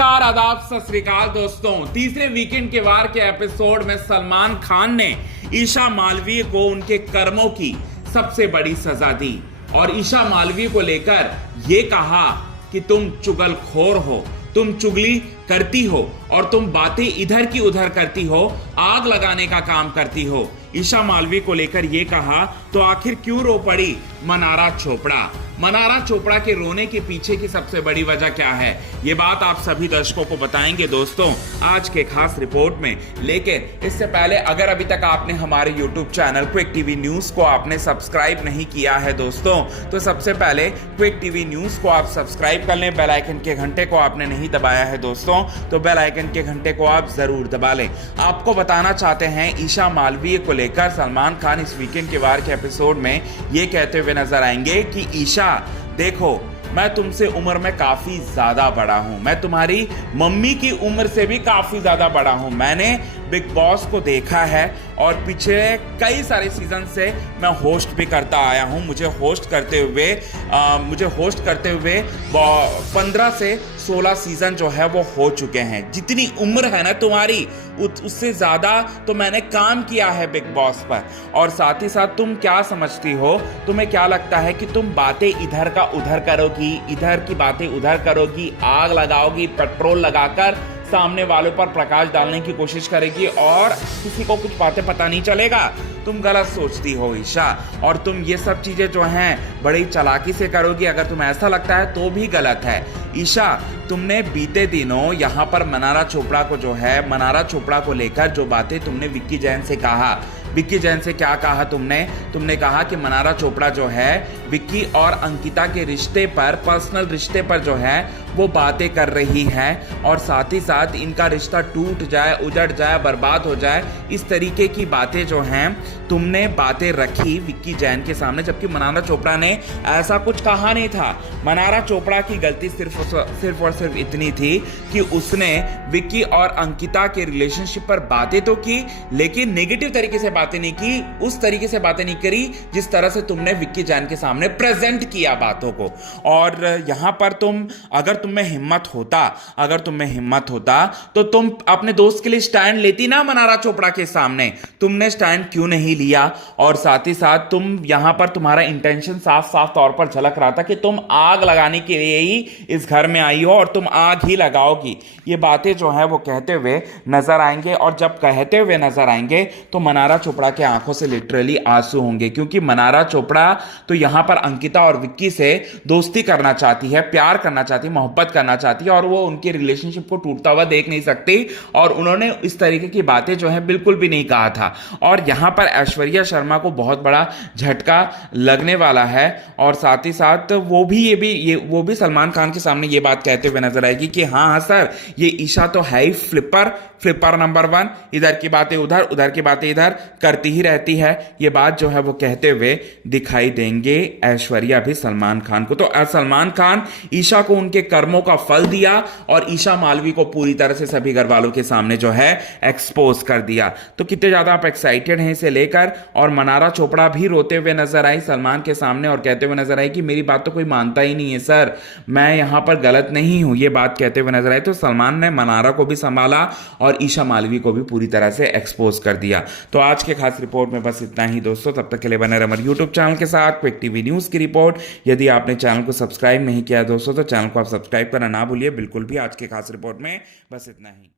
नमस्कार, आदाब, सत श्री अकाल दोस्तों। तीसरे वीकेंड के वार के एपिसोड में सलमान खान ने ईशा मालवीय को उनके कर्मों की सबसे बड़ी सजा दी और ईशा मालवीय को लेकर यह कहा कि तुम चुगलखोर हो, तुम चुगली करती हो और तुम बातें इधर की उधर करती हो, आग लगाने का काम करती हो। ईशा मालवीय को लेकर यह कहा तो आखिर क्यों रो पड़ी मनारा चोपड़ा? मनारा चोपड़ा के रोने के पीछे की सबसे बड़ी वजह क्या है, ये बात आप सभी दर्शकों को बताएंगे दोस्तों आज के खास रिपोर्ट में। लेकिन इससे पहले अगर अभी तक आपने हमारे YouTube channel quick TV news को आपने सब्सक्राइब नहीं किया है दोस्तों, तो सबसे पहले क्विक टीवी न्यूज को आप सब्सक्राइब कर लें। बेल आइकन के घंटे को आपने नहीं दबाया है दोस्तों, तो बेल आइकन के घंटे को आप जरूर दबा लें। आपको बताना चाहते हैं ईशा मालवीय को लेकर सलमान खान इस वीकेंड के वार के एपिसोड में ये कहते हुए नजर आएंगे कि ईशा देखो, मैं तुमसे उम्र में काफी ज्यादा बड़ा हूं, मैं तुम्हारी मम्मी की उम्र से भी काफी ज्यादा बड़ा हूं। मैंने बिग बॉस को देखा है और पिछले कई सारे सीजन से मैं होस्ट भी करता आया हूं। मुझे होस्ट करते हुए 15 से 16 सीजन जो है वो हो चुके हैं। जितनी उम्र है ना तुम्हारी उससे ज्यादा तो मैंने काम किया है बिग बॉस पर। और साथ ही साथ तुम क्या समझती हो, तुम्हें क्या लगता है कि तुम बातें इधर का उधर करोगी, इधर की बातें उधर करोगी, आग लगाओगी, पेट्रोल लगाकर सामने वालों पर प्रकाश डालने की कोशिश करेगी और किसी को कुछ बातें पता नहीं चलेगा? तुम गलत सोचती हो ईशा, और तुम ये सब चीजें जो हैं बड़ी चालाकी से करोगी। अगर तुम्हें ऐसा लगता है तो भी गलत है ईशा। तुमने बीते दिनों यहाँ पर मनारा चोपड़ा को लेकर जो बातें तुमने विक्की जैन से कहा, विक्की जैन से क्या कहा तुमने कहा कि मनारा चोपड़ा जो है विक्की और अंकिता के रिश्ते पर, पर्सनल रिश्ते पर जो है वो बातें कर रही है और साथ ही साथ इनका रिश्ता टूट जाए, उजड़ जाए, बर्बाद हो जाए, इस तरीके की बातें जो हैं तुमने बातें रखी विक्की जैन के सामने, जबकि मनारा चोपड़ा ने ऐसा कुछ कहा नहीं था। मनारा चोपड़ा की गलती सिर्फ और सिर्फ इतनी थी कि उसने विक्की और अंकिता के रिलेशनशिप पर बातें तो की, लेकिन नेगेटिव तरीके से बातें नहीं की, उस तरीके से बातें नहीं करी जिस तरह से तुमने विक्की जैन के सामने प्रेजेंट किया बातों को। और यहां पर अगर तुम्हें हिम्मत होता तो तुम अपने दोस्त के लिए स्टैंड लेती ना मनारा चोपड़ा के सामने। तुमने स्टैंड क्यों नहीं लिया? और साथ ही साथ यहां पर तुम्हारा इंटेंशन साफ साफ तौर पर झलक रहा था कि तुम आग लगाने के लिए ही इस घर में आई हो और तुम आग ही लगाओगी। ये बातें जो है वो कहते हुए नजर आएंगे, और जब कहते हुए नजर आएंगे तो मनारा चोपड़ा के आंखों से लिटरली आंसू होंगे, क्योंकि मनारा चोपड़ा तो यहां पर अंकिता और विक्की से दोस्ती करना चाहती है, प्यार करना चाहती है, मोहब्बत करना चाहती है, और वो उनके रिलेशनशिप को टूटता हुआ देख नहीं सकती। और उन्होंने इस तरीके की बातें जो है बिल्कुल भी नहीं कहा था। और यहां पर ऐश्वर्या शर्मा को बहुत बड़ा झटका लगने वाला है, और साथ ही साथ वो भी सलमान खान के सामने ये बात कहते हुए नजर आएगी कि हाँ सर, ये ईशा तो है ही फ्लिपर नंबर 1, इधर की बातें उधर, उधर की बातें इधर करती ही रहती है। ये बात जो है वो कहते हुए दिखाई देंगे ऐश्वर्या भी सलमान खान को। तो सलमान खान ईशा को उनके कर्मों का फल दिया और ईशा मालवीय को पूरी तरह से सभी घर वालों के सामने जो है एक्सपोज कर दिया। तो कितने ज्यादा आप एक्साइटेड हैं इसे लेकर? और मनारा चोपड़ा भी रोते हुए नजर आई सलमान के सामने और कहते हुए नजर आई कि मेरी बात तो कोई मानता ही नहीं है सर, मैं यहां पर गलत नहीं हूं, ये बात कहते हुए नजर आई। तो सलमान ने मनारा को भी संभाला और ईशा मालवीय को भी पूरी तरह से एक्सपोज कर दिया। तो आज के खास रिपोर्ट में बस इतना ही दोस्तों। तब तक के लिए बने रहिए हमारे YouTube चैनल के साथ क्विक टीवी न्यूज की रिपोर्ट। यदि आपने चैनल को सब्सक्राइब नहीं किया दोस्तों तो चैनल को आप सब्सक्राइब करना ना भूलिए बिल्कुल भी। आज के खास रिपोर्ट में बस इतना ही।